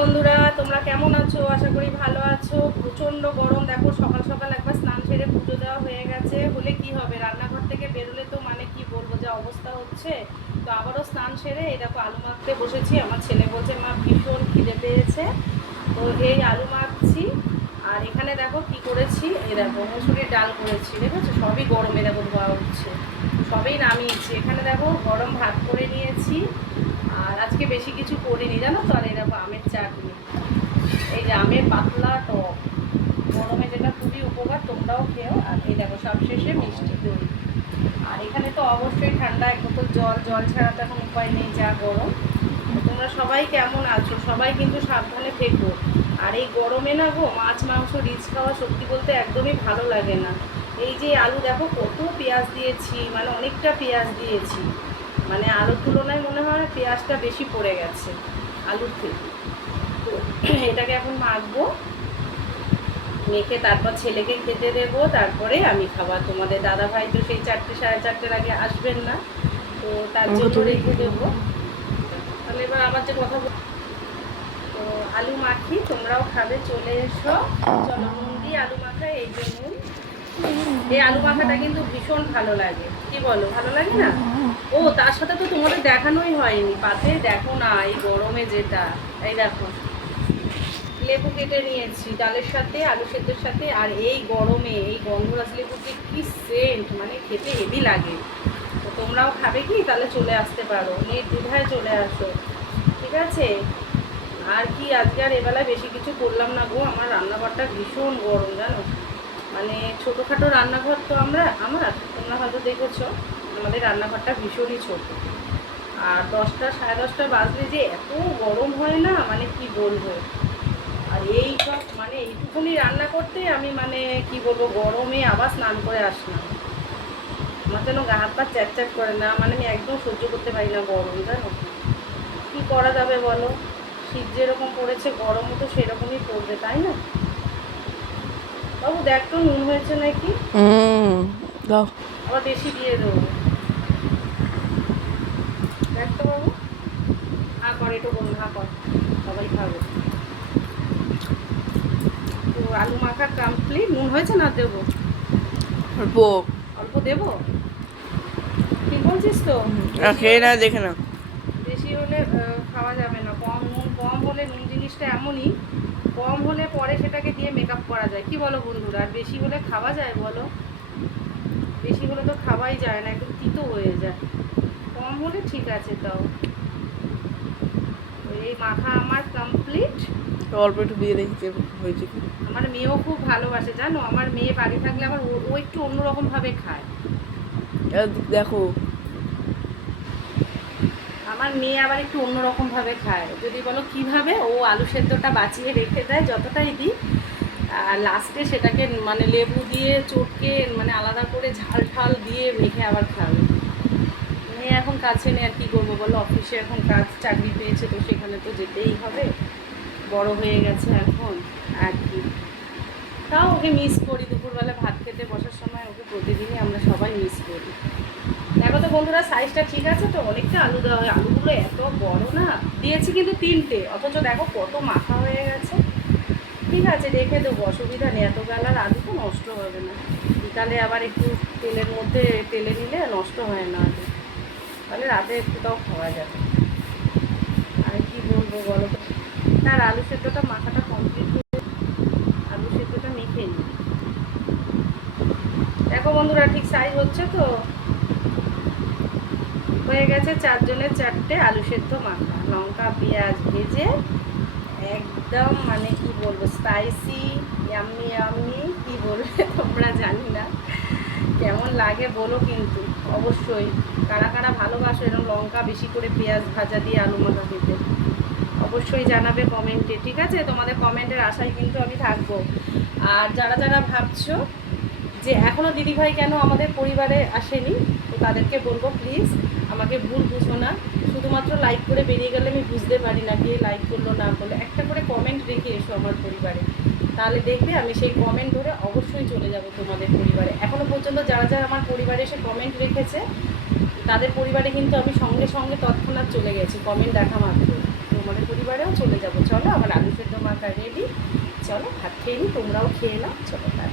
বন্ধুরা, তোমরা কেমন আছো? আশা করি ভালো আছো। প্রচণ্ড গরম। দেখো সকাল সকাল একবার স্নান সেরে পুজো দেওয়া হয়ে গেছে। হলে কি হবে, রান্নাঘর থেকে বেরোলে তো মানে কি বলবো, যা অবস্থা হচ্ছে। তো আবারও স্নান সেরে এই দেখো আলু মাখতে বসেছি। আমার ছেলে বলছে মা ভীষণ খিদে পেয়েছে, তো এই আলু মাখছি। আর এখানে দেখো কি করেছি, এই দেখো মুসুরির ডাল করেছি, দেখেছো সবই গরমে দেখো ধোয়া হচ্ছে, সবই নামিয়েছি। এখানে দেখো গরম ভাত করে নিয়েছি। আর আজকে বেশি কিছু করিনি জানো তো। আর এই দেখো আমের চাটনি, এই যে আমের পাতলা টক, গরমে যেটা খুবই উপকার, তোমরাও খেও। আর এই দেখো সবশেষে মিষ্টি দই। আর এখানে তো অবশ্যই ঠান্ডা এক বোতল জল, জল ছাড়া তো এখন উপায় নেই, যা গরম। তো তোমরা সবাই কেমন আছো? সবাই কিন্তু সাবধানে থেকো। আর এই গরমে না গো, মাছ মাংস রিচ খাওয়া সত্যি বলতে একদমই ভালো লাগে না। এই যে আলু দেখো কত পেঁয়াজ দিয়েছি, মানে অনেকটা পেঁয়াজ দিয়েছি, মানে আলুর তুলনায় মনে হয় পেঁয়াজটা বেশি পড়ে গেছে আলুর থেকে। তো এটাকে এখন মাখবো, মেখে তারপর ছেলেকে খেতে দেবো, তারপরে আমি খাবার। তোমাদের দাদা ভাই তো সেই 4টে সাড়ে 4টের আগে আসবেন না, তো তার জন্য রেখে দেবো। তাহলে এবার আবার যে কথা বল, তো আলু মাখি, তোমরাও খাবে, চলে এসো। চলো নুন দিয়ে আলু মাখা, এই যে নুন। এই আলু মাখাটা কিন্তু ভীষণ ভালো লাগে, কি বলো, ভালো লাগে না? ও তার সাথে তো তোমাদের দেখানোই হয়নি, পাতে দেখো না এই গরমে যেটা, এই দেখো লেবু কেটে নিয়েছি ডালের সাথে, আলু সেদ্ধের সাথে। আর এই গরমে এই গন্ধরাজ লেবুর যে কী সেন্ট, মানে খেতে হেভি লাগে। তো তোমরাও খাবে কি? তাহলে চলে আসতে পারো, নির্দ্বিধায় চলে আসো, ঠিক আছে? আর কি, আজকে আর এবেলায় বেশি কিছু করলাম না গো। আমার রান্নাঘরটা ভীষণ গরম জানো, মানে ছোটোখাটো রান্নাঘর তো তোমরা হয়তো দেখেছো, আমাদের রান্নাঘরটা ভীষণই ছোট। আর 10টা সাড়ে 10টা বাজলে যে এত গরম হয় না, মানে কি বলবো। আর এই সব মানে এইটুকুনি রান্না করতে আমি মানে কি বলবো, গরমে আবার স্নান করে আসলাম। আমার যেন গা হাত পা চ্যাট করে না, মানে আমি একদম সহ্য করতে পারি না গরম জানো। কী করা যাবে বলো, শীত যেরকম পড়েছে গরমও তো সেরকমই পড়বে, তাই না? বাবু দেখ তো নুন হয়েছে নাকি, দাও। আবার বেশি দিয়ে দেবো, দেখ তো বাবু। হা কর, একটু বলুন, হা কর, সবাই খাবে। তো আলু মাখা কমপ্লিট। নুন হয়েছে না দেবো? অল্প। অল্প দেবো, ঠিক বলছিস তো? খেয়ে না, দেখে না। বেশি হলে খাওয়া যাবে না। কম হলে নুন জিনিসটা এমনই, কম হলে পরে সেটাকে দিয়ে মেকআপ করা যায়, কি বলো বন্ধুরা? আর বেশি হলে খাওয়া যায় বলো? বেশি হলে তো খাওয়াই যায় না, একদম তিতো হয়ে যায়। কম হলে ঠিক আছে তাও। এই মাখা আমার কমপ্লিট। অল্প একটু দিয়ে দেখতে হয়েছে কি। আমার মেয়েও খুব ভালোবাসে জানো, আমার মেয়ে বাড়ি থাকলে আবার ও একটু অন্যরকমভাবে খায়। দেখো, আমার মেয়ে আবার একটু অন্যরকমভাবে খায়। যদি বলো কিভাবে, ও আলু সেদ্ধটা বাঁচিয়ে রেখে দেয় যতটাই দিই, আর লাস্টে সেটাকে মানে লেবু দিয়ে চটকে মানে আলাদা করে ঝাল ঠাল দিয়ে মেখে আবার খাবে। মেয়ে এখন কাছে নেই, আর কী করবো বলো, অফিসে এখন কাজ, চাকরি পেয়েছে তো সেখানে তো যেতেই হবে, বড় হয়ে গেছে এখন, আর কি। তাও ওকে মিস করি, দুপুরবেলা ভাত খেতে বসার সময় ওকে প্রতিদিনই আমরা সবাই মিস করি। দেখো তো বন্ধুরা, সাইজটা ঠিক আছে তো? অনেকটা আলু দেওয়া হয়, আলুগুলো এত বড় না, দিয়েছি কিন্তু 3টে, অথচ দেখো কত মাখা হয়ে গেছে। ঠিক আছে, রেখে দেবো, অসুবিধা নেই, এত বেলার আলু তো নষ্ট হবে না। বিকালে আবার একটু তেলের মধ্যে তেলে নিলে নষ্ট হয় না আলু, তাহলে রাতে একটু তাও খাওয়া যাবে। আর কি বলবো বলো তো, তার আলু সেদ্ধটা মাখাটা কমপ্লিট হয়ে, আলু সেদ্ধটা মেখে নিই। দেখো বন্ধুরা, ঠিক সাইজ হচ্ছে তো? হয়ে গেছে 4 জনের 4টে আলু সেদ্ধ মাখা, লঙ্কা পেঁয়াজ ভেজে একদম, মানে কি বলবো, স্পাইসি, ইয়াম্মি ইয়াম্মি, কি বলবে তোমরা জানি না, কেমন লাগে বলো কিন্তু অবশ্যই। কারা কারা ভালোবাসো এরকম লঙ্কা বেশি করে পেঁয়াজ ভাজা দিয়ে আলু মাখা খেতে, অবশ্যই জানাবে কমেন্টে, ঠিক আছে? তোমাদের কমেন্টের আশায় কিন্তু আমি থাকবো। আর যারা যারা ভাবছো যে এখনও দিদিভাই কেন আমাদের পরিবারে আসেনি, তো তাদেরকে বলবো প্লিজ আমাকে ভুল বুঝো না। শুধুমাত্র লাইক করে বেরিয়ে গেলে আমি বুঝতে পারি না কে লাইক করলো না করলো। একটা করে কমেন্ট রেখে এসো আমার পরিবারে, তাহলে দেখবে আমি সেই কমেন্ট ধরে অবশ্যই চলে যাব তোমাদের পরিবারে। এখনও পর্যন্ত যারা যারা আমার পরিবারে এসে কমেন্ট রেখেছে, তাদের পরিবারে কিন্তু আমি সঙ্গে সঙ্গে তৎক্ষণাৎ চলে গেছি, কমেন্ট দেখা মাত্র। তোমাদের পরিবারেও চলে যাব। চলো আমার আলু সেদ্ধ মাখা রেডি, চলো ভাত খেয়ে নিই, তোমরাও খেয়ে নাও, চলো তাই।